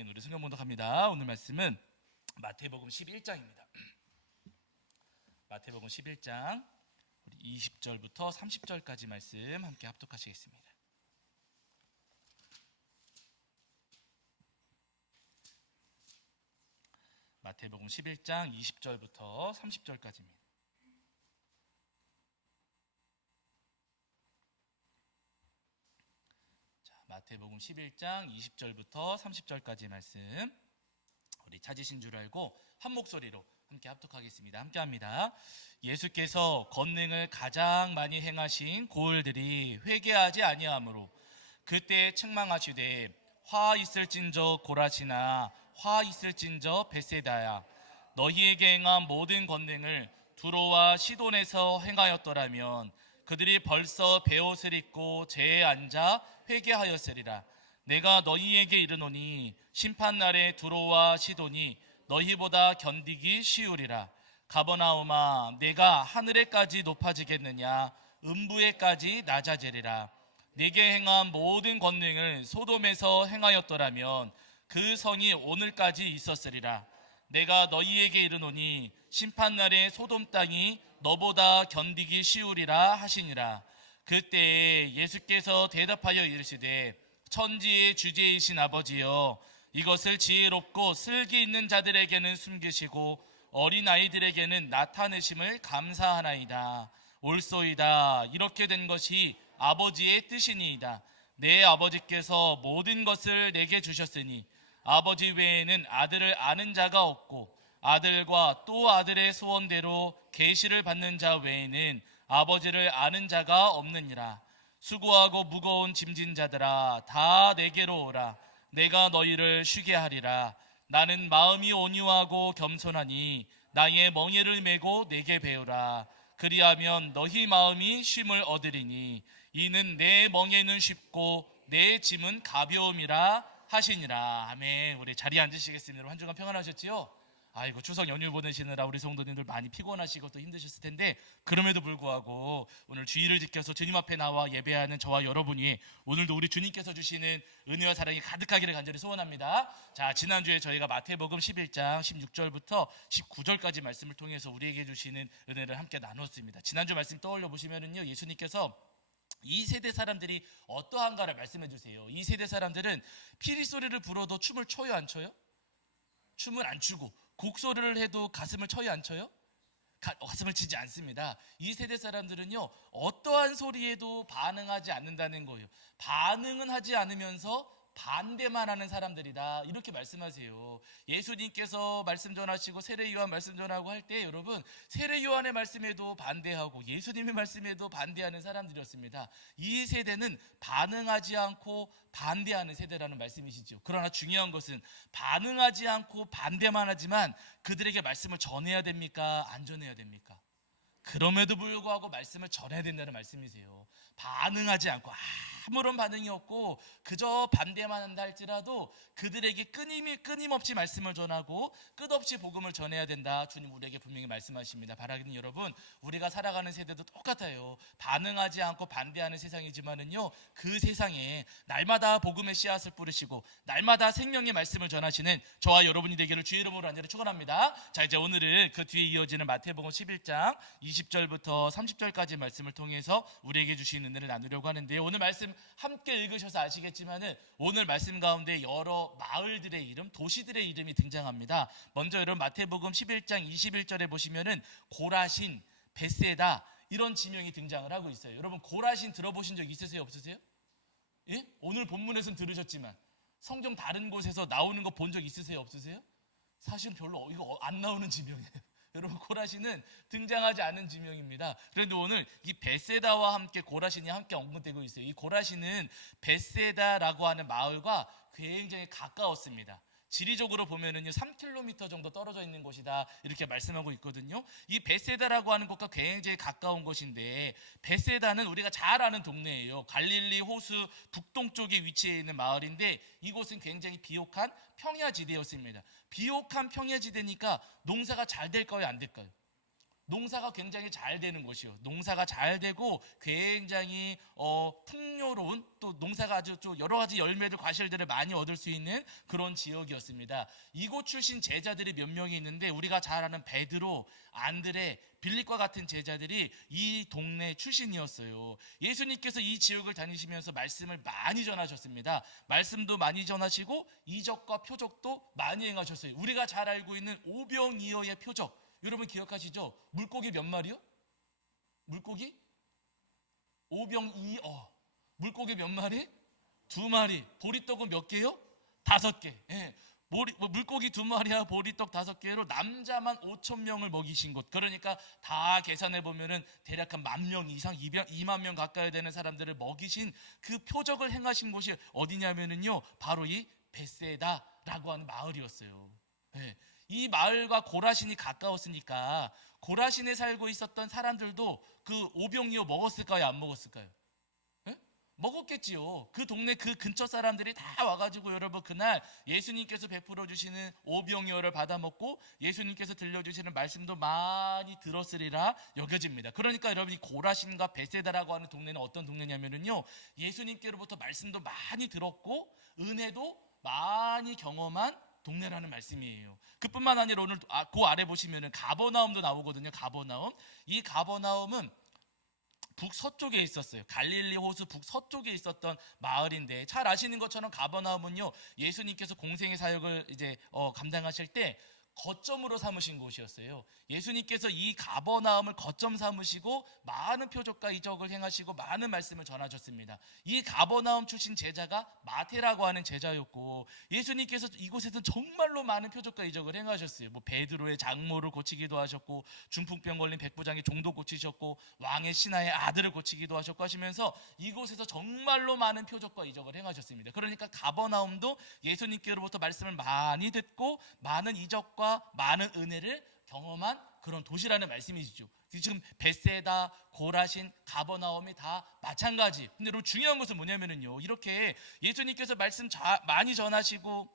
아멘. 우리 성경 봉독합니다. 오늘 말씀은 마태복음 11장입니다. 마태복음 11장 20절부터 30절까지 말씀 함께 합독하시겠습니다. 마태복음 11장 20절부터 30절까지입니다. 마태복음 11장 20절부터 30절까지 말씀, 우리 찾으신 줄 알고 한 목소리로 함께 합독하겠습니다. 함께 합니다. 예수께서 권능을 가장 많이 행하신 고을들이 회개하지 아니하므로 그때 책망하시되 화 있을진저 고라시나 화 있을진저 벳세다야, 너희에게 행한 모든 권능을 두로와 시돈에서 행하였더라면 그들이 벌써 베옷을 입고 제에 앉아 회개하였으리라. 내가 너희에게 이르노니 심판날에 두로와 시돈이 너희보다 견디기 쉬우리라. 가버나움아, 내가 하늘에까지 높아지겠느냐? 음부에까지 낮아지리라. 네게 행한 모든 권능을 소돔에서 행하였더라면 그 성이 오늘까지 있었으리라. 내가 너희에게 이르노니 심판날에 소돔 땅이 너보다 견디기 쉬우리라 하시니라. 그때에 예수께서 대답하여 이르시되 천지의 주제이신 아버지여, 이것을 지혜롭고 슬기 있는 자들에게는 숨기시고 어린아이들에게는 나타내심을 감사하나이다. 옳소이다. 이렇게 된 것이 아버지의 뜻이니이다. 내 아버지께서 모든 것을 내게 주셨으니 아버지 외에는 아들을 아는 자가 없고 아들과 또 아들의 소원대로 계시를 받는 자 외에는 아버지를 아는 자가 없느니라. 수고하고 무거운 짐진 자들아, 다 내게로 오라. 내가 너희를 쉬게 하리라. 나는 마음이 온유하고 겸손하니 나의 멍에를 메고 내게 배우라. 그리하면 너희 마음이 쉼을 얻으리니 이는 내 멍에는 쉽고 내 짐은 가벼움이라 하시니라. 아멘. 우리 자리에 앉으시겠습니다. 한 주간 평안하셨지요? 아이고, 추석 연휴 보내시느라 우리 성도님들 많이 피곤하시고 또 힘드셨을 텐데, 그럼에도 불구하고 오늘 주의를 지켜서 주님 앞에 나와 예배하는 저와 여러분이 오늘도 우리 주님께서 주시는 은혜와 사랑이 가득하기를 간절히 소원합니다. 자, 지난주에 저희가 마태복음 11장 16절부터 19절까지 말씀을 통해서 우리에게 주시는 은혜를 함께 나눴습니다. 지난주 말씀 떠올려 보시면은요, 예수님께서 이 세대 사람들이 어떠한가를 말씀해 주세요. 이 세대 사람들은 피리 소리를 불어도 춤을 춰요, 안 춰요? 춤을 안 추고, 곡소리를 해도 가슴을 쳐요, 안 쳐요? 가슴을 치지 않습니다. 이 세대 사람들은요, 어떠한 소리에도 반응하지 않는다는 거예요. 반응은 하지 않으면서 반대만 하는 사람들이다, 이렇게 말씀하세요. 예수님께서 말씀 전하시고 세례 요한 말씀 전하고 할 때, 여러분, 세례 요한의 말씀에도 반대하고 예수님의 말씀에도 반대하는 사람들이었습니다. 이 세대는 반응하지 않고 반대하는 세대라는 말씀이시죠. 그러나 중요한 것은 반응하지 않고 반대만 하지만 그들에게 말씀을 전해야 됩니까? 안 전해야 됩니까? 그럼에도 불구하고 말씀을 전해야 된다는 말씀이세요. 반응하지 않고 아무런 반응이 없고 그저 반대만 한다 할지라도 그들에게 끊임없이 말씀을 전하고 끝없이 복음을 전해야 된다. 주님 우리에게 분명히 말씀하십니다. 바라기는 여러분, 우리가 살아가는 세대도 똑같아요. 반응하지 않고 반대하는 세상이지만은요, 그 세상에 날마다 복음의 씨앗을 뿌리시고 날마다 생명의 말씀을 전하시는 저와 여러분이 되기를 주의 이름으로 간절히 축원합니다. 자, 이제 오늘은 그 뒤에 이어지는 마태복음 11장 20절부터 30절까지 말씀을 통해서 우리에게 주신 은혜를 나누려고 하는데요, 오늘 말씀 함께 읽으셔서 아시겠지만은 오늘 말씀 가운데 여러 마을들의 이름, 도시들의 이름이 등장합니다. 먼저 여러분, 마태복음 11장 21절에 보시면은 고라신, 벳세다, 이런 지명이 등장을 하고 있어요. 여러분, 고라신 들어보신 적 있으세요, 없으세요? 예? 오늘 본문에서는 들으셨지만 성경 다른 곳에서 나오는 거 본 적 있으세요, 없으세요? 사실은 별로 이거 안 나오는 지명이에요. 여러분, 고라신은 등장하지 않은 지명입니다. 그런데 오늘 이 벳세다와 함께 고라신이 함께 언급되고 있어요. 이 고라신은 벳세다라고 하는 마을과 굉장히 가까웠습니다. 지리적으로 보면은요 3km 정도 떨어져 있는 곳이다, 이렇게 말씀하고 있거든요. 이 벳세다라고 하는 곳과 굉장히 가까운 곳인데, 벳세다는 우리가 잘 아는 동네예요. 갈릴리 호수 북동쪽에 위치해 있는 마을인데, 이곳은 굉장히 비옥한 평야지대였습니다. 비옥한 평야지대니까 농사가 잘 될까요, 안 될까요? 농사가 굉장히 잘 되는 곳이요. 농사가 잘 되고 굉장히 풍요로운, 또 농사가 아주 좀 여러 가지 열매들, 과실들을 많이 얻을 수 있는 그런 지역이었습니다. 이곳 출신 제자들이 몇 명이 있는데 우리가 잘 아는 베드로, 안드레, 빌립과 같은 제자들이 이 동네 출신이었어요. 예수님께서 이 지역을 다니시면서 말씀을 많이 전하셨습니다. 말씀도 많이 전하시고 이적과 표적도 많이 행하셨어요. 우리가 잘 알고 있는 오병이어의 표적, 여러분 기억하시죠? 물고기 몇 마리요? 물고기? 오병이어. 물고기 몇 마리? 2마리. 보리떡은 몇 개요? 5개. 예. 물고기 2마리와 보리떡 5개로 남자만 5,000명을 먹이신 곳. 그러니까 다 계산해 보면은 대략 한 10,000명 이상, 2만 명 가까이 되는 사람들을 먹이신 그 표적을 행하신 곳이 어디냐면은요, 바로 이 벳세다라고 하는 마을이었어요. 예. 이 마을과 고라신이 가까웠으니까 고라신에 살고 있었던 사람들도 그 오병이어 먹었을까요? 안 먹었을까요? 예? 먹었겠지요. 그 동네 그 근처 사람들이 다 와가지고 여러분 그날 예수님께서 베풀어 주시는 오병이어를 받아 먹고 예수님께서 들려주시는 말씀도 많이 들었으리라 여겨집니다. 그러니까 여러분이 고라신과 베세다라고 하는 동네는 어떤 동네냐면요, 예수님께로부터 말씀도 많이 들었고 은혜도 많이 경험한 동네라는 말씀이에요. 그뿐만 아니라 오늘 그 아래 보시면은 가버나움도 나오거든요. 가버나움. 이 가버나움은 북서쪽에 있었어요. 갈릴리 호수 북서쪽에 있었던 마을인데, 잘 아시는 것처럼 가버나움은요, 예수님께서 공생의 사역을 이제 감당하실 때 거점으로 삼으신 곳이었어요. 예수님께서 이 가버나움을 거점 삼으시고 많은 표적과 이적을 행하시고 많은 말씀을 전하셨습니다. 이 가버나움 출신 제자가 마태라고 하는 제자였고, 예수님께서 이곳에서 정말로 많은 표적과 이적을 행하셨어요. 뭐 베드로의 장모를 고치기도 하셨고, 중풍병 걸린 백부장의 종도 고치셨고, 왕의 신하의 아들을 고치기도 하셨고 하시면서 이곳에서 정말로 많은 표적과 이적을 행하셨습니다. 그러니까 가버나움도 예수님께로부터 말씀을 많이 듣고 많은 이적과 많은 은혜를 경험한 그런 도시라는 말씀이시죠. 지금 벳세다, 고라신, 가버나움이 다 마찬가지. 근데 여러분 중요한 것은 뭐냐면요, 이렇게 예수님께서 말씀 많이 전하시고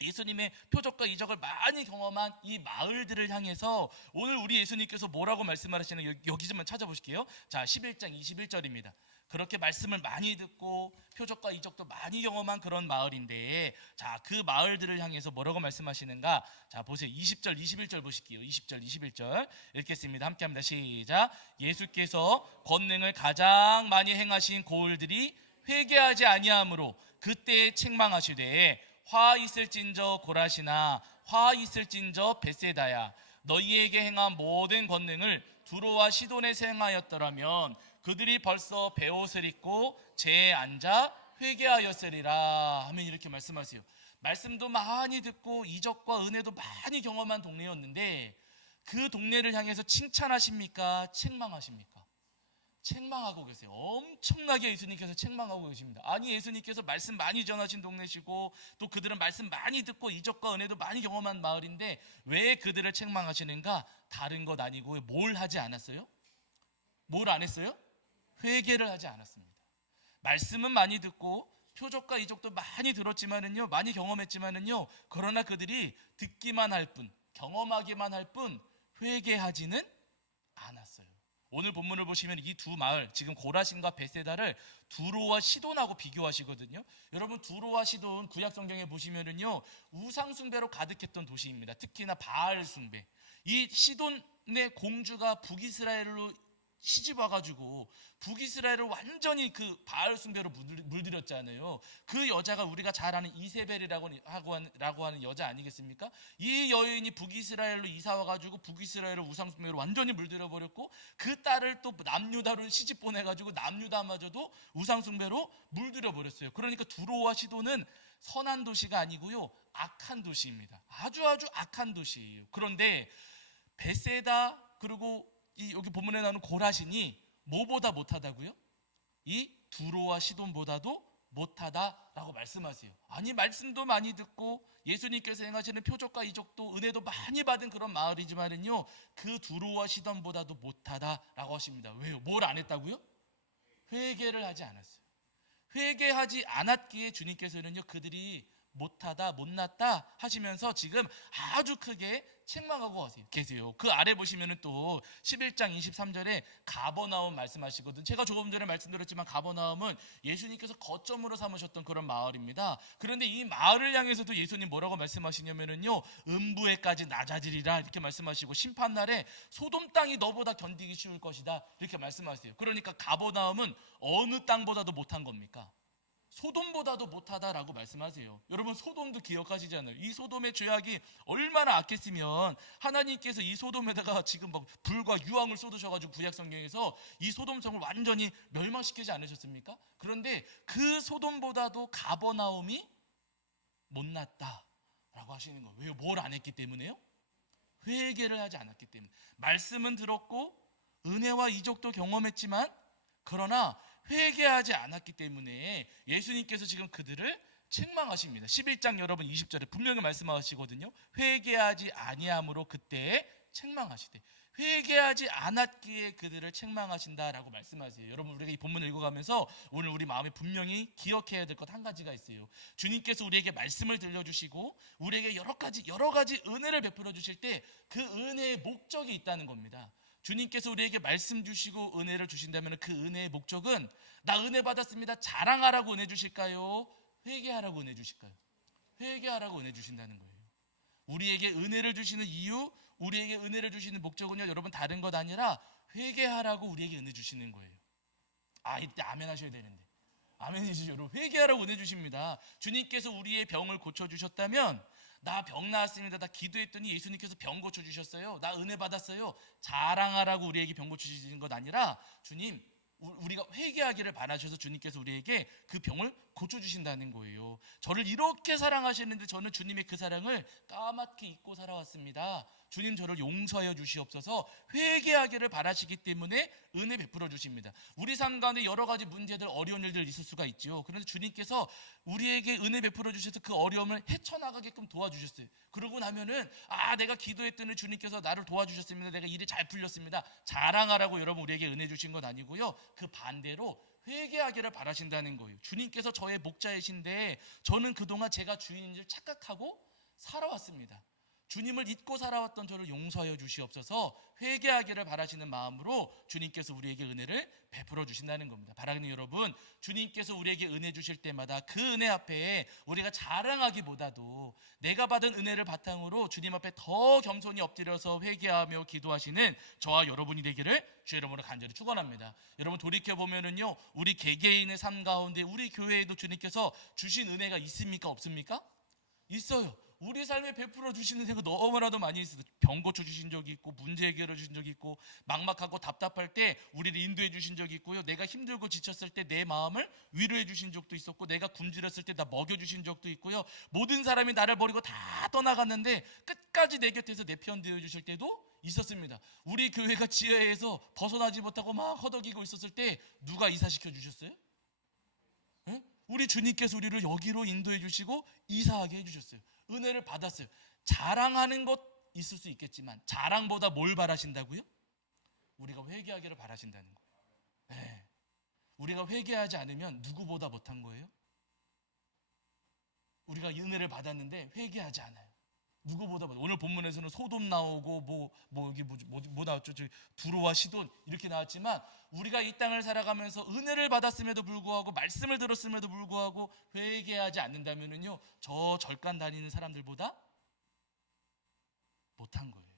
예수님의 표적과 이적을 많이 경험한 이 마을들을 향해서 오늘 우리 예수님께서 뭐라고 말씀하시는, 여기 좀 찾아보실게요. 자, 11장 21절입니다. 그렇게 말씀을 많이 듣고 표적과 이적도 많이 경험한 그런 마을인데, 자, 그 마을들을 향해서 뭐라고 말씀하시는가? 자, 보세요. 20절 21절 보실게요. 20절 21절 읽겠습니다. 함께 합니다. 시작. 예수께서 권능을 가장 많이 행하신 고을들이 회개하지 아니하므로 그때에 책망하시되, 화 있을진저 고라시나 화 있을진저 벳세다야, 너희에게 행한 모든 권능을 두로와 시돈에서 행하였더라면 그들이 벌써 베옷을 입고 재에 앉아 회개하였으리라 하면 이렇게 말씀하세요. 말씀도 많이 듣고 이적과 은혜도 많이 경험한 동네였는데 그 동네를 향해서 칭찬하십니까? 책망하십니까? 책망하고 계세요. 엄청나게 예수님께서 책망하고 계십니다. 아니, 예수님께서 말씀 많이 전하신 동네시고 또 그들은 말씀 많이 듣고 이적과 은혜도 많이 경험한 마을인데 왜 그들을 책망하시는가? 다른 것 아니고 뭘 하지 않았어요? 뭘 안 했어요? 회개를 하지 않았습니다. 말씀은 많이 듣고 표적과 이적도 많이 들었지만은요, 많이 경험했지만은요, 그러나 그들이 듣기만 할 뿐, 경험하기만 할 뿐 회개하지는 않았어요. 오늘 본문을 보시면 이 두 마을, 지금 고라신과 벳세다를 두로와 시돈하고 비교하시거든요. 여러분, 두로와 시돈 구약 성경에 보시면은요, 우상 숭배로 가득했던 도시입니다. 특히나 바알 숭배. 이 시돈의 공주가 북이스라엘로 시집 와가지고 북이스라엘을 완전히 그 바알 숭배로 물들였잖아요. 그 여자가 우리가 잘 아는 이세벨이라고 하는 여자 아니겠습니까? 이 여인이 북이스라엘로 이사 와가지고 북이스라엘을 우상 숭배로 완전히 물들여 버렸고, 그 딸을 또 남유다로 시집 보내가지고 남유다마저도 우상 숭배로 물들여 버렸어요. 그러니까 두로와 시돈은 선한 도시가 아니고요, 악한 도시입니다. 아주 악한 도시예요. 그런데 벳세다, 그리고 여기 본문에 나오는 고라신이 뭐보다 못하다고요? 이 두로와 시돈보다도 못하다라고 말씀하세요. 아니, 말씀도 많이 듣고 예수님께서 행하시는 표적과 이적도 은혜도 많이 받은 그런 마을이지만은요, 그 두로와 시돈보다도 못하다라고 하십니다. 왜요? 뭘 안 했다고요? 회개를 하지 않았어요. 회개하지 않았기에 주님께서는요, 그들이 못하다, 못났다 하시면서 지금 아주 크게 책망하고 계세요. 그 아래 보시면은 또 11장 23절에 가버나움 말씀하시거든. 제가 조금 전에 말씀드렸지만 가버나움은 예수님께서 거점으로 삼으셨던 그런 마을입니다. 그런데 이 마을을 향해서도 예수님 뭐라고 말씀하시냐면은요, 음부에까지 낮아지리라 이렇게 말씀하시고, 심판날에 소돔 땅이 너보다 견디기 쉬울 것이다 이렇게 말씀하세요. 그러니까 가버나움은 어느 땅보다도 못한 겁니까? 소돔보다도 못하다라고 말씀하세요. 여러분, 소돔도 기억하시잖아요. 이 소돔의 죄악이 얼마나 악했으면 하나님께서 이 소돔에다가 지금 막 불과 유황을 쏟으셔가지고 구약 성경에서 이 소돔성을 완전히 멸망시키지 않으셨습니까? 그런데 그 소돔보다도 가버나움이 못났다라고 하시는 거예요. 왜요? 뭘 안 했기 때문에요? 회개를 하지 않았기 때문에. 말씀은 들었고 은혜와 이적도 경험했지만 그러나 회개하지 않았기 때문에 예수님께서 지금 그들을 책망하십니다. 11장 여러분 20절에 분명히 말씀하시거든요. 회개하지 아니함으로 그때에 책망하시되, 회개하지 않았기에 그들을 책망하신다라고 말씀하세요. 여러분, 우리가 이 본문을 읽어가면서 오늘 우리 마음에 분명히 기억해야 될 것 한 가지가 있어요. 주님께서 우리에게 말씀을 들려주시고 우리에게 여러 가지 은혜를 베풀어 주실 때 그 은혜의 목적이 있다는 겁니다. 주님께서 우리에게 말씀 주시고 은혜를 주신다면 그 은혜의 목적은 나 은혜 받았습니다 자랑하라고 은혜 주실까요? 회개하라고 은혜 주실까요? 회개하라고 은혜 주신다는 거예요. 우리에게 은혜를 주시는 이유, 우리에게 은혜를 주시는 목적은요, 여러분 다른 것 아니라 회개하라고 우리에게 은혜 주시는 거예요. 이때 아멘 하셔야 되는데. 아멘이시죠 여러분. 회개하라고 은혜 주십니다. 주님께서 우리의 병을 고쳐주셨다면, 나 병 나았습니다, 나 기도했더니 예수님께서 병 고쳐주셨어요, 나 은혜 받았어요, 자랑하라고 우리에게 병 고쳐주시는 것 아니라 주님, 우리가 회개하기를 바라셔서 주님께서 우리에게 그 병을 고쳐주신다는 거예요. 저를 이렇게 사랑하시는데 저는 주님의 그 사랑을 까맣게 잊고 살아왔습니다. 주님, 저를 용서하여 주시옵소서. 회개하기를 바라시기 때문에 은혜 베풀어 주십니다. 우리 삶 가운데 여러 가지 문제들, 어려운 일들 있을 수가 있죠. 그런데 주님께서 우리에게 은혜 베풀어 주셔서 그 어려움을 헤쳐나가게끔 도와주셨어요. 그러고 나면은 내가 기도했더니 주님께서 나를 도와주셨습니다, 내가 일이 잘 풀렸습니다, 자랑하라고 여러분 우리에게 은혜 주신 건 아니고요, 그 반대로 회개하기를 바라신다는 거예요. 주님께서 저의 목자이신데 저는 그동안 제가 주인인 줄 착각하고 살아왔습니다. 주님을 잊고 살아왔던 저를 용서하여 주시옵소서. 회개하기를 바라시는 마음으로 주님께서 우리에게 은혜를 베풀어 주신다는 겁니다. 바라는 여러분, 주님께서 우리에게 은혜 주실 때마다 그 은혜 앞에 우리가 자랑하기보다도 내가 받은 은혜를 바탕으로 주님 앞에 더 겸손히 엎드려서 회개하며 기도하시는 저와 여러분이 되기를 주의 이름으로 간절히 축원합니다. 여러분, 돌이켜보면은요, 우리 개개인의 삶 가운데 우리 교회에도 주님께서 주신 은혜가 있습니까? 없습니까? 있어요. 우리 삶에 베풀어 주시는 은혜가 너무나도 많이 있어요. 병 고쳐 주신 적이 있고, 문제 해결해 주신 적이 있고, 막막하고 답답할 때 우리를 인도해 주신 적이 있고요, 내가 힘들고 지쳤을 때 내 마음을 위로해 주신 적도 있었고, 내가 굶주렸을 때 나 먹여 주신 적도 있고요, 모든 사람이 나를 버리고 다 떠나갔는데 끝까지 내 곁에서 내 편 되어 주실 때도 있었습니다. 우리 교회가 지하에서 벗어나지 못하고 막 허덕이고 있었을 때 누가 이사시켜 주셨어요? 우리 주님께서 우리를 여기로 인도해 주시고 이사하게 해주셨어요. 은혜를 받았어요. 자랑하는 것 있을 수 있겠지만 자랑보다 뭘 바라신다고요? 우리가 회개하기를 바라신다는 거예요. 네. 우리가 회개하지 않으면 누구보다 못한 거예요? 우리가 은혜를 받았는데 회개하지 않아요. 누구보다 못해. 오늘 본문에서는 소돔 나오고 여기 뭐 나왔죠? 두로와 시돈 이렇게 나왔지만, 우리가 이 땅을 살아가면서 은혜를 받았음에도 불구하고 말씀을 들었음에도 불구하고 회개하지 않는다면은요, 저 절간 다니는 사람들보다 못한 거예요.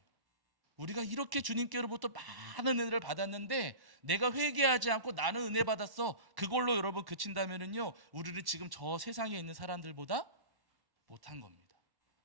우리가 이렇게 주님께로부터 많은 은혜를 받았는데 내가 회개하지 않고 나는 은혜 받았어, 그걸로 여러분 그친다면은요, 우리를 지금 저 세상에 있는 사람들보다 못한 겁니다.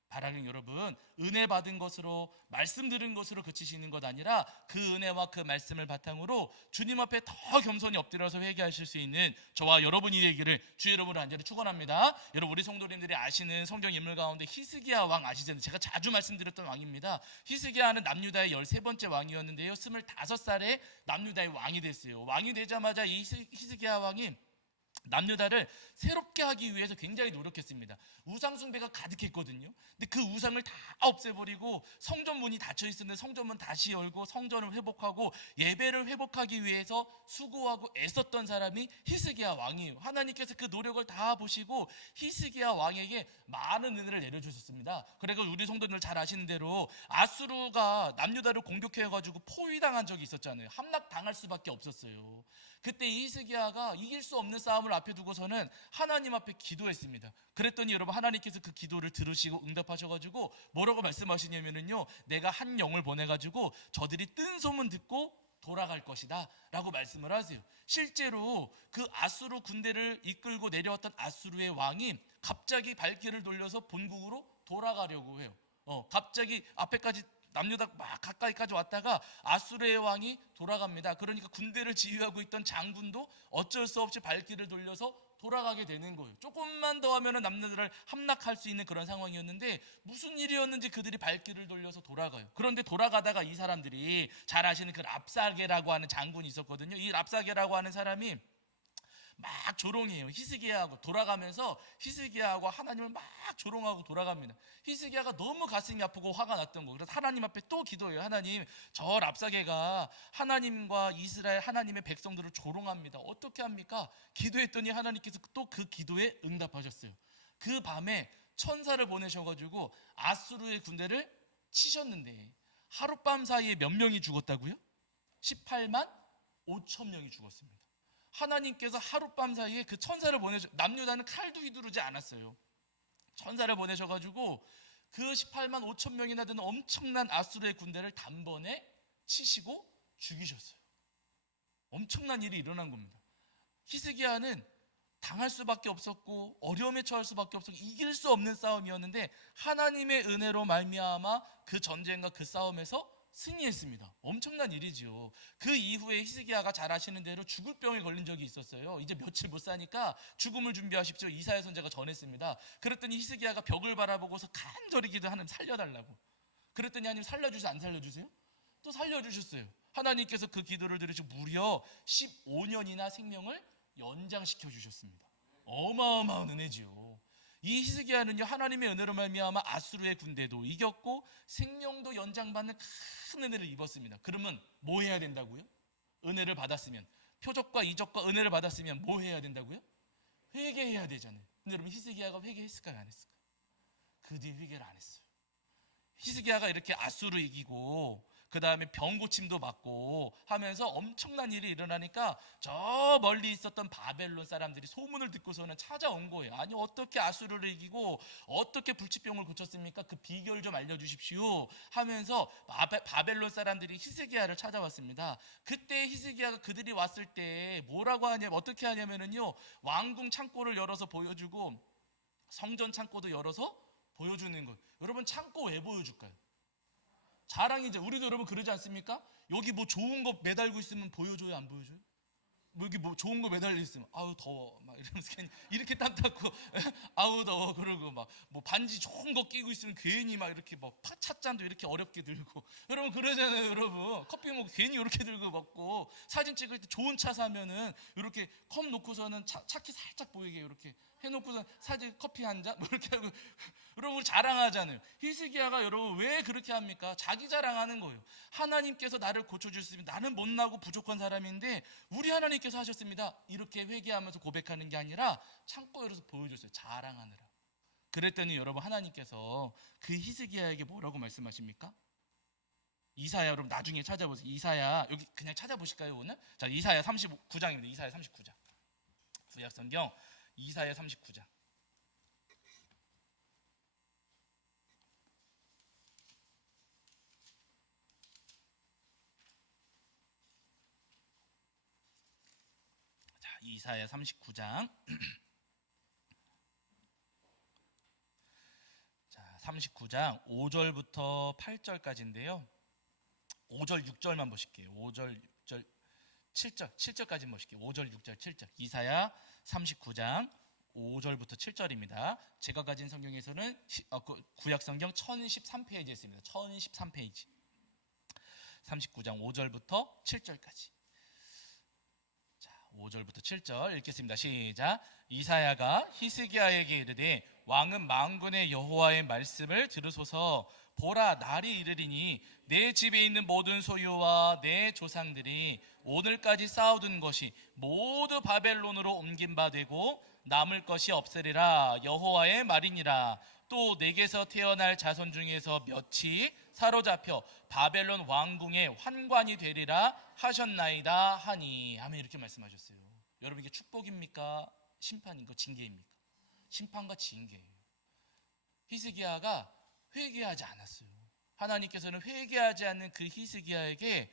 바라는 여러분, 은혜 받은 것으로, 말씀 들은 것으로 그치시는 것 아니라 그 은혜와 그 말씀을 바탕으로 주님 앞에 더 겸손히 엎드려서 회개하실 수 있는 저와 여러분이 되기를 주의 이름으로 간절히 축원합니다. 여러분, 우리 성도님들이 아시는 성경 인물 가운데 히스기야 왕 아시잖아요. 제가 자주 말씀드렸던 왕입니다. 히스기야는 남유다의 13번째 왕이었는데요, 25살에 남유다의 왕이 됐어요. 왕이 되자마자 이 히스기야 왕이 남유다를 새롭게 하기 위해서 굉장히 노력했습니다. 우상 숭배가 가득했거든요. 근데 그 우상을 다 없애버리고 성전 문이 닫혀 있었는데 성전문 다시 열고 성전을 회복하고 예배를 회복하기 위해서 수고하고 애썼던 사람이 히스기야 왕이에요. 하나님께서 그 노력을 다 보시고 히스기야 왕에게 많은 은혜를 내려주셨습니다. 그리고 우리 성도들 잘 아시는 대로 아수르가 남유다를 공격해가지고 포위당한 적이 있었잖아요. 함락당할 수밖에 없었어요. 그때 히스기야가 이길 수 없는 싸움을 앞에 두고서는 하나님 앞에 기도했습니다. 그랬더니 여러분 하나님께서 그 기도를 들으시고 응답하셔가지고 뭐라고 말씀하시냐면요, 내가 한 영을 보내가지고 저들이 뜬 소문 듣고 돌아갈 것이다 라고 말씀을 하세요. 실제로 그 아수르 군대를 이끌고 내려왔던 아수르의 왕이 갑자기 발길을 돌려서 본국으로 돌아가려고 해요. 갑자기 앞에까지 남유다 막 가까이까지 왔다가 아수르의 왕이 돌아갑니다. 그러니까 군대를 지휘하고 있던 장군도 어쩔 수 없이 발길을 돌려서 돌아가게 되는 거예요. 조금만 더 하면 남유다를 함락할 수 있는 그런 상황이었는데 무슨 일이었는지 그들이 발길을 돌려서 돌아가요. 그런데 돌아가다가 이 사람들이 잘 아시는 그 랍사게라고 하는 장군이 있었거든요. 이 랍사게라고 하는 사람이 막 조롱해요. 히스기야하고 돌아가면서 히스기야하고 하나님을 막 조롱하고 돌아갑니다. 히스기야가 너무 가슴이 아프고 화가 났던 거. 그래서 하나님 앞에 또 기도해요. 하나님, 저 랍사게가 하나님과 이스라엘 하나님의 백성들을 조롱합니다. 어떻게 합니까? 기도했더니 하나님께서 또 그 기도에 응답하셨어요. 그 밤에 천사를 보내셔가지고 아수르의 군대를 치셨는데 하룻밤 사이에 몇 명이 죽었다고요? 18만 5천 명이 죽었습니다. 하나님께서 하룻밤 사이에 그 천사를 보내셔, 남유다는 칼도 휘두르지 않았어요. 천사를 보내셔가지고 그 18만 5천 명이나 되는 엄청난 아수르의 군대를 단번에 치시고 죽이셨어요. 엄청난 일이 일어난 겁니다. 히스기야는 당할 수밖에 없었고 어려움에 처할 수밖에 없었고 이길 수 없는 싸움이었는데 하나님의 은혜로 말미암아 그 전쟁과 그 싸움에서 승리했습니다. 엄청난 일이지요. 그 이후에 히스기야가 잘 아시는 대로 죽을 병에 걸린 적이 있었어요. 이제 며칠 못 사니까 죽음을 준비하십시오. 이사야 선지자가 전했습니다. 그랬더니 히스기야가 벽을 바라보고서 간절히 기도, 하나님 살려달라고. 그랬더니 하나님 살려주세요? 안 살려주세요? 또 살려주셨어요. 하나님께서 그 기도를 들으시고 무려 15년이나 생명을 연장시켜 주셨습니다. 어마어마한 은혜지요. 이 히스기야는요, 하나님의 은혜로 말미암아 아수르의 군대도 이겼고 생명도 연장받는 큰 은혜를 입었습니다. 그러면 뭐 해야 된다고요? 은혜를 받았으면, 표적과 이적과 은혜를 받았으면 뭐 해야 된다고요? 회개해야 되잖아요. 근데 여러분 히스기야가 회개했을까요? 안 했을까요? 그 뒤에 회개를 안 했어요. 히스기야가 이렇게 아수르 이기고 그 다음에 병 고침도 받고 하면서 엄청난 일이 일어나니까 저 멀리 있었던 바벨론 사람들이 소문을 듣고서는 찾아온 거예요. 아니 어떻게 아수르를 이기고 어떻게 불치병을 고쳤습니까? 그 비결 좀 알려주십시오 하면서 바벨론 사람들이 히스기야를 찾아왔습니다. 그때 히스기야가 그들이 왔을 때 뭐라고 하냐면 어떻게 하냐면요, 왕궁 창고를 열어서 보여주고 성전 창고도 열어서 보여주는 것. 여러분 창고 왜 보여줄까요? 자랑이죠. 우리도 여러분 그러지 않습니까? 여기 뭐 좋은 거 매달고 있으면 보여줘요, 안 보여줘요? 뭐 여기 뭐 좋은 거 매달려 있으면 아우 더워 막 이러면서 괜히 이렇게 땀 닦고 아우 더워 그러고 막 뭐 반지 좋은 거 끼고 있으면 괜히 막 이렇게 막 찻잔도 이렇게 어렵게 들고 여러분 그러잖아요. 여러분 커피 먹고 괜히 이렇게 들고 먹고 사진 찍을 때 좋은 차 사면은 이렇게 컵 놓고서는 차키 살짝 보이게 이렇게 해놓고서 사진 커피 한 잔 뭐 이렇게 하고 여러분 자랑하잖아요. 히스기야가 여러분 왜 그렇게 합니까? 자기 자랑하는 거예요. 하나님께서 나를 고쳐줄 수 있으면 나는 못나고 부족한 사람인데 우리 하나님께서 하셨습니다. 이렇게 회개하면서 고백하는 게 아니라 창고 열어서 보여줬어요. 자랑하느라. 그랬더니 여러분 하나님께서 그 히스기야에게 뭐라고 말씀하십니까? 이사야 여러분 나중에 찾아보세요. 이사야 여기 그냥 찾아보실까요 오늘? 자 이사야 39장입니다. 이사야 39장. 구약성경 이사야 39장. 자 이사야 39장. 자 39장 5절부터 8절까지인데요. 5절 6절만 보실게요. 5절 6절 7절까지 보실게요. 5절 6절 7절. 이사야 39장 5절부터 7절입니다. 제가 가진 성경에서는 구약성경 1013페이지에 있습니다. 1013페이지. 39장 5절부터 7절까지. 자, 5절부터 7절 읽겠습니다. 시작. 이사야가 히스기야에게 이르되 왕은 만군의 여호와의 말씀을 들으소서. 보라, 날이 이르리니 내 집에 있는 모든 소유와 내 조상들이 오늘까지 쌓아둔 것이 모두 바벨론으로 옮긴 바 되고 남을 것이 없으리라. 여호와의 말이니라. 또 내게서 태어날 자손 중에서 몇이 사로잡혀 바벨론 왕궁의 환관이 되리라 하셨나이다 하니. 아멘. 이렇게 말씀하셨어요. 여러분, 이게 축복입니까? 심판인가? 징계입니까? 심판과 징계예요. 히스기야가 회개하지 않았어요. 하나님께서는 회개하지 않는 그 히스기야에게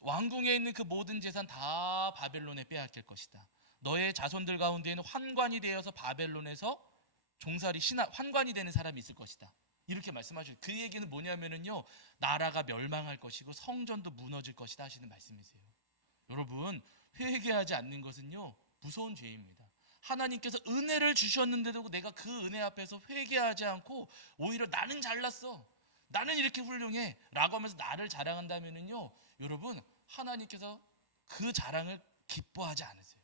왕궁에 있는 그 모든 재산 다 바벨론에 빼앗길 것이다. 너의 자손들 가운데에는 환관이 되어서 바벨론에서 종살이 환관이 되는 사람이 있을 것이다. 이렇게 말씀하셔요. 그 얘기는 뭐냐면은요, 나라가 멸망할 것이고 성전도 무너질 것이다 하시는 말씀이세요. 여러분, 회개하지 않는 것은요 무서운 죄입니다. 하나님께서 은혜를 주셨는데도 내가 그 은혜 앞에서 회개하지 않고 오히려 나는 잘났어, 나는 이렇게 훌륭해 라고 하면서 나를 자랑한다면은요, 여러분, 하나님께서 그 자랑을 기뻐하지 않으세요.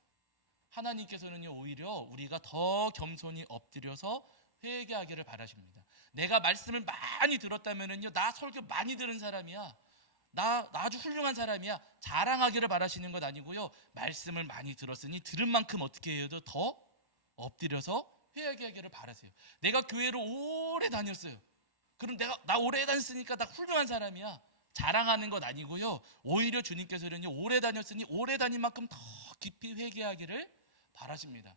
하나님께서는요 오히려 우리가 더 겸손히 엎드려서 회개하기를 바라십니다. 내가 말씀을 많이 들었다면은요, 나 설교 많이 들은 사람이야, 나 아주 훌륭한 사람이야, 자랑하기를 바라시는 것 아니고요, 말씀을 많이 들었으니 들은 만큼 어떻게 해도 더 엎드려서 회개하기를 바라세요. 내가 교회를 오래 다녔어요. 그럼 나 오래 다녔으니까 나 훌륭한 사람이야, 자랑하는 것 아니고요, 오히려 주님께서는요, 오래 다녔으니 오래 다닌 만큼 더 깊이 회개하기를 바라십니다.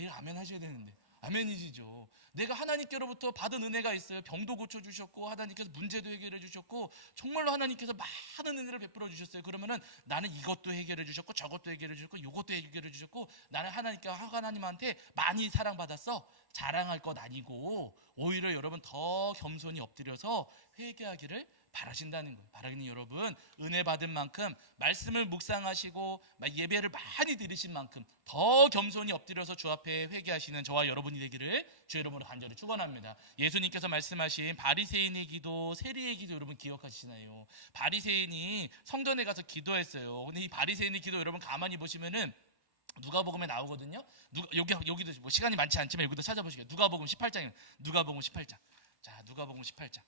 이거 아멘 하셔야 되는데. 아멘이시죠. 내가 하나님께로부터 받은 은혜가 있어요. 병도 고쳐주셨고 하나님께서 문제도 해결해 주셨고 정말로 하나님께서 많은 은혜를 베풀어 주셨어요. 그러면은 나는 이것도 해결해 주셨고 저것도 해결해 주셨고 이것도 해결해 주셨고 나는 하나님한테 많이 사랑받았어, 자랑할 것 아니고 오히려 여러분 더 겸손히 엎드려서 회개하기를 바라신다는 거예요. 바라기는 여러분, 은혜 받은 만큼 말씀을 묵상하시고 예배를 많이 드리신 만큼 더 겸손히 엎드려서 주 앞에 회개하시는 저와 여러분이 되기를 주 여러분으로 간절히 축원합니다. 예수님께서 말씀하신 바리새인의 기도, 세리의 기도 여러분 기억하시나요? 바리새인이 성전에 가서 기도했어요. 근데 이 바리새인의 기도 여러분 가만히 보시면은 누가복음에 나오거든요. 여기도 뭐 시간이 많지 않지만 여기도 찾아보시게요. 누가복음 18장. 누가복음 18장. 자, 누가복음 18장.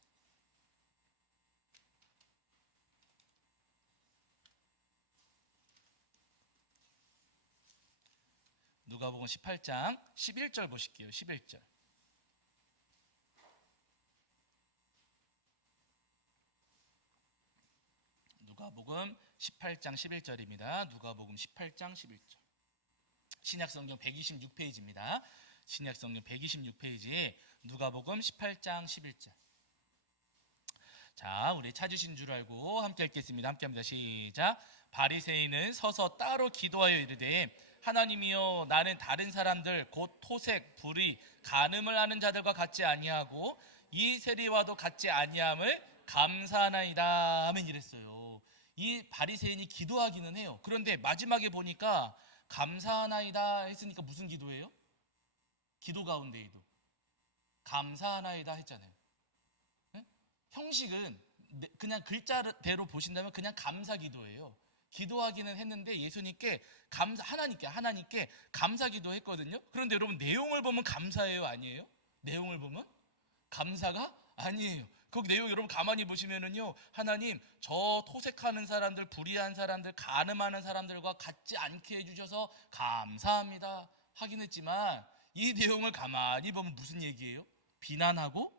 누가복음 18장 11절 보실게요. 11절. 누가복음 18장 11절입니다. 누가복음 18장 11절. 신약성경 126페이지입니다. 신약성경 126페이지에 누가복음 18장 11절. 자, 우리 찾으신 줄 알고 함께 읽겠습니다. 함께 합니다. 시작. 바리새인은 서서 따로 기도하여 이르되 하나님이여, 나는 다른 사람들 곧 토색, 불의, 간음을 하는 자들과 같지 아니하고 이 세리와도 같지 아니함을 감사하나이다 하면 이랬어요. 이 바리새인이 기도하기는 해요. 그런데 마지막에 보니까 감사하나이다 했으니까 무슨 기도예요? 기도 가운데에도 감사하나이다 했잖아요. 네? 형식은 그냥 글자대로 보신다면 그냥 감사 기도예요. 기도하기는 했는데 예수님께 하나님께 감사 기도했거든요. 그런데 여러분, 내용을 보면 감사해요, 아니에요? 내용을 보면 감사가 아니에요. 거기 내용 여러분 가만히 보시면은요, 하나님, 저 토색하는 사람들, 불의한 사람들, 간음하는 사람들과 같지 않게 해주셔서 감사합니다 하긴 했지만 이 내용을 가만히 보면 무슨 얘기예요? 비난하고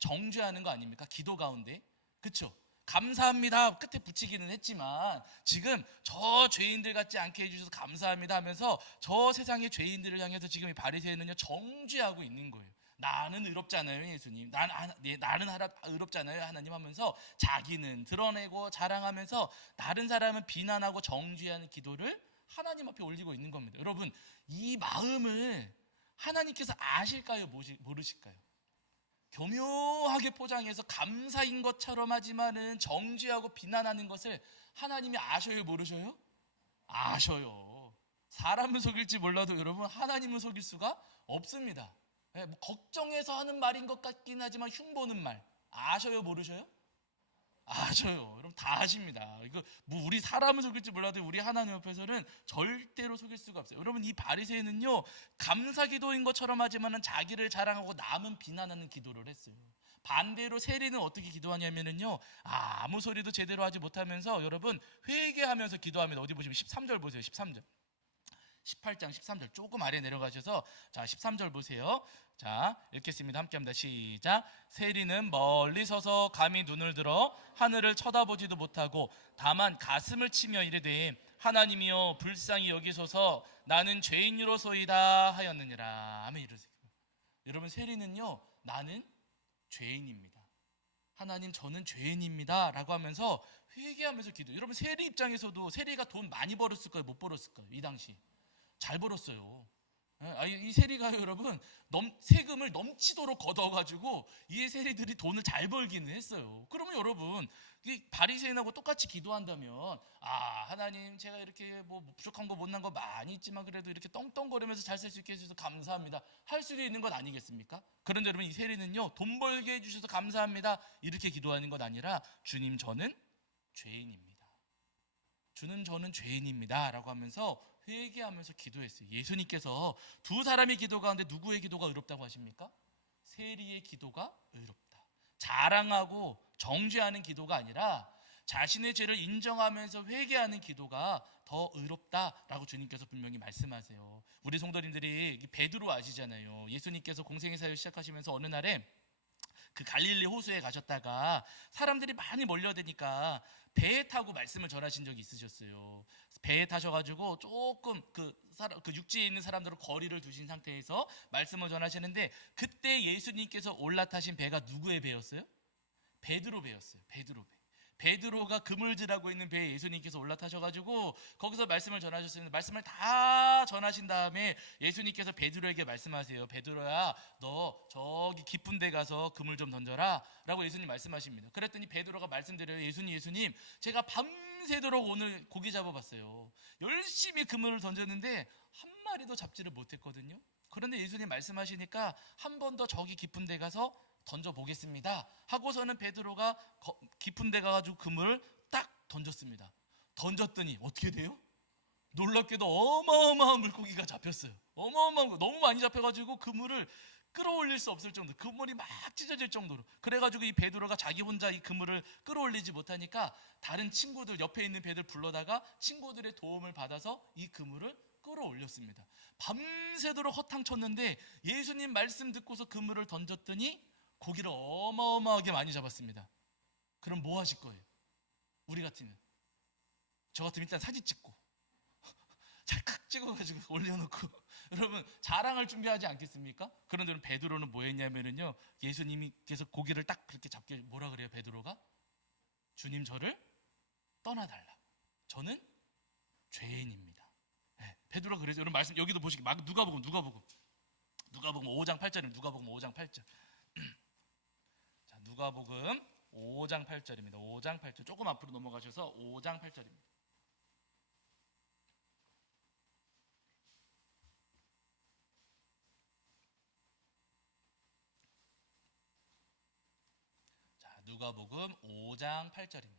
정죄하는 거 아닙니까? 기도 가운데. 그쵸? 감사합니다 끝에 붙이기는 했지만 지금 저 죄인들 같지 않게 해주셔서 감사합니다 하면서 저 세상의 죄인들을 향해서 지금 이 바리새인은요 정죄하고 있는 거예요. 나는 의롭잖아요, 예수님. 나는 의롭잖아요, 하나님 하면서 자기는 드러내고 자랑하면서 다른 사람은 비난하고 정죄하는 기도를 하나님 앞에 올리고 있는 겁니다. 여러분, 이 마음을 하나님께서 아실까요, 모르실까요? 교묘하게 포장해서 감사인 것처럼 하지만은 정죄하고 비난하는 것을 하나님이 아셔요, 모르셔요? 아셔요. 사람은 속일지 몰라도 여러분, 하나님은 속일 수가 없습니다. 걱정해서 하는 말인 것 같긴 하지만 흉보는 말 아셔요, 모르셔요? 아셔요. 여러분 다 아십니다. 이거 뭐 우리 사람은 속일지 몰라도 우리 하나님 옆에서는 절대로 속일 수가 없어요. 여러분 이 바리새인은요 감사 기도인 것처럼 하지만은 자기를 자랑하고 남은 비난하는 기도를 했어요. 반대로 세리는 어떻게 기도하냐면은요 아무 소리도 제대로 하지 못하면서 여러분 회개하면서 기도합니다. 어디 보시면 13절 보세요. 13절. 18장 13절 조금 아래 내려가셔서 자 13절 보세요. 자 읽겠습니다. 함께합니다. 시작. 세리는 멀리 서서 감히 눈을 들어 하늘을 쳐다보지도 못하고 다만 가슴을 치며 이르되 하나님이여 불쌍히 여기소서 나는 죄인으로소이다 하였느니라. 아멘. 이러세요. 여러분 세리는요 나는 죄인입니다. 하나님 저는 죄인입니다 라고 하면서 회개하면서 기도. 여러분 세리 입장에서도 세리가 돈 많이 벌었을까요? 못 벌었을까요? 이 당시 잘 벌었어요. 이 세리가 여러분 세금을 넘치도록 걷어가지고 이 세리들이 돈을 잘 벌기는 했어요. 그러면 여러분 이 바리새인하고 똑같이 기도한다면 하나님 제가 이렇게 뭐 부족한 거 못난 거 많이 있지만 그래도 이렇게 떵떵거리면서 잘 살 수 있게 해주셔서 감사합니다 할 수도 있는 것 아니겠습니까? 그런데 여러분 이 세리는요 돈 벌게 해주셔서 감사합니다 이렇게 기도하는 것 아니라 주님 저는 죄인입니다. 주님 저는 죄인입니다 라고 하면서 회개하면서 기도했어요. 예수님께서 두 사람의 기도 가운데 누구의 기도가 의롭다고 하십니까? 세리의 기도가 의롭다. 자랑하고 정죄하는 기도가 아니라 자신의 죄를 인정하면서 회개하는 기도가 더 의롭다라고 주님께서 분명히 말씀하세요. 우리 성도님들이 베드로 아시잖아요. 예수님께서 공생의 사역을 시작하시면서 어느 날에 그 갈릴리 호수에 가셨다가 사람들이 많이 몰려드니까 배에 타고 말씀을 전하신 적이 있으셨어요. 배에 타셔가지고 조금 그 육지에 있는 사람들은 거리를 두신 상태에서 말씀을 전하시는데 그때 예수님께서 올라타신 배가 누구의 배였어요? 베드로 배였어요. 베드로 배. 베드로가 그물질하고 있는 배에 예수님께서 올라타셔가지고 거기서 말씀을 전하셨습니다. 말씀을 다 전하신 다음에 예수님께서 베드로에게 말씀하세요. 베드로야 너 저기 깊은 데 가서 그물 좀 던져라 라고 예수님 말씀하십니다. 그랬더니 베드로가 말씀드려요. 예수님 제가 밤새도록 오늘 고기 잡아봤어요. 열심히 그물을 던졌는데 한 마리도 잡지를 못했거든요. 그런데 예수님 말씀하시니까 한 번 더 저기 깊은 데 가서 던져보겠습니다 하고서는 베드로가 깊은 데 가가지고 그물을 딱 던졌습니다. 던졌더니 어떻게 돼요? 놀랍게도 어마어마한 물고기가 잡혔어요. 어마어마한 거 너무 많이 잡혀가지고 그물을 끌어올릴 수 없을 정도, 그물이 막 찢어질 정도로. 그래가지고 이 베드로가 자기 혼자 이 그물을 끌어올리지 못하니까 다른 친구들 옆에 있는 배들 불러다가 친구들의 도움을 받아서 이 그물을 끌어올렸습니다. 밤새도록 허탕쳤는데 예수님 말씀 듣고서 그물을 던졌더니 고기를 어마어마하게 많이 잡았습니다. 그럼 뭐 하실 거예요? 우리 같으면 저 같으면 일단 사진 찍고 찰칵 찍어가지고 올려놓고 여러분 자랑할 준비하지 않겠습니까? 그런데 베드로는 뭐 했냐면요 예수님께서 고기를 딱 그렇게 잡게 뭐라 그래요? 베드로가 주님 저를 떠나달라 저는 죄인입니다. 베드로가 그래서 여러분 말씀 여기도 보시기 누가복음 5장 8절입니다. 누가복음 5장 8절. 자, 누가복음 5장 8절입니다. 5장 8절. 조금 앞으로 넘어가셔서 5장 8절입니다. 자, 누가복음 5장 8절입니다.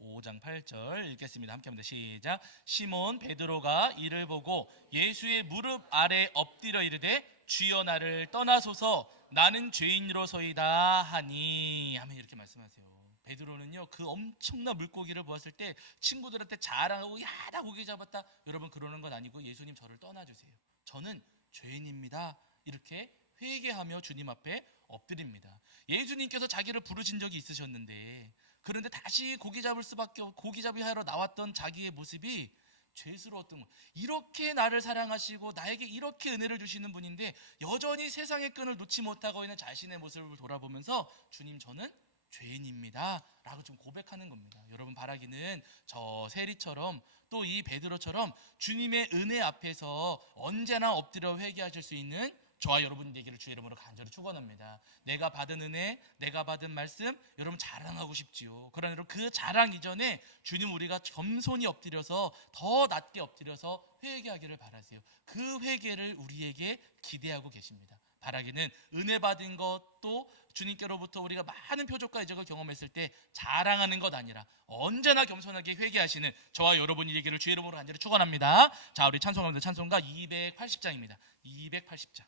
5장 8절 읽겠습니다. 함께합니다. 시작. 시몬 베드로가 이를 보고 예수의 무릎 아래 엎드려 이르되 주여 나를 떠나소서 나는 죄인으로소이다 하니. 아멘. 이렇게 말씀하세요. 베드로는요 그 엄청난 물고기를 보았을 때 친구들한테 자랑하고 야 나 고기 잡았다 여러분 그러는 건 아니고 예수님 저를 떠나주세요. 저는 죄인입니다. 이렇게 회개하며 주님 앞에 엎드립니다. 예수님께서 자기를 부르신 적이 있으셨는데 그런데 다시 고기 잡을 수밖에 없고 고기 잡이 하러 나왔던 자기의 모습이 죄스러웠던 거예요. 이렇게 나를 사랑하시고 나에게 이렇게 은혜를 주시는 분인데 여전히 세상의 끈을 놓지 못하고 있는 자신의 모습을 돌아보면서 주님 저는 죄인입니다 라고 좀 고백하는 겁니다. 여러분 바라기는 저 세리처럼 또 이 베드로처럼 주님의 은혜 앞에서 언제나 엎드려 회개하실 수 있는 저와 여러분 되기를 주의 이름으로 간절히 축원합니다. 내가 받은 은혜, 내가 받은 말씀 여러분 자랑하고 싶지요. 그러나 여러분 그 자랑 이전에 주님 우리가 겸손히 엎드려서 더 낮게 엎드려서 회개하기를 바라세요. 그 회개를 우리에게 기대하고 계십니다. 바라기는 은혜 받은 것도 주님께로부터 우리가 많은 표적과 이적을 경험했을 때 자랑하는 것 아니라 언제나 겸손하게 회개하시는 저와 여러분이 되기를 주의 이름으로 간절히 축원합니다. 자, 우리 찬송가입니다. 찬송가 280장입니다. 280장.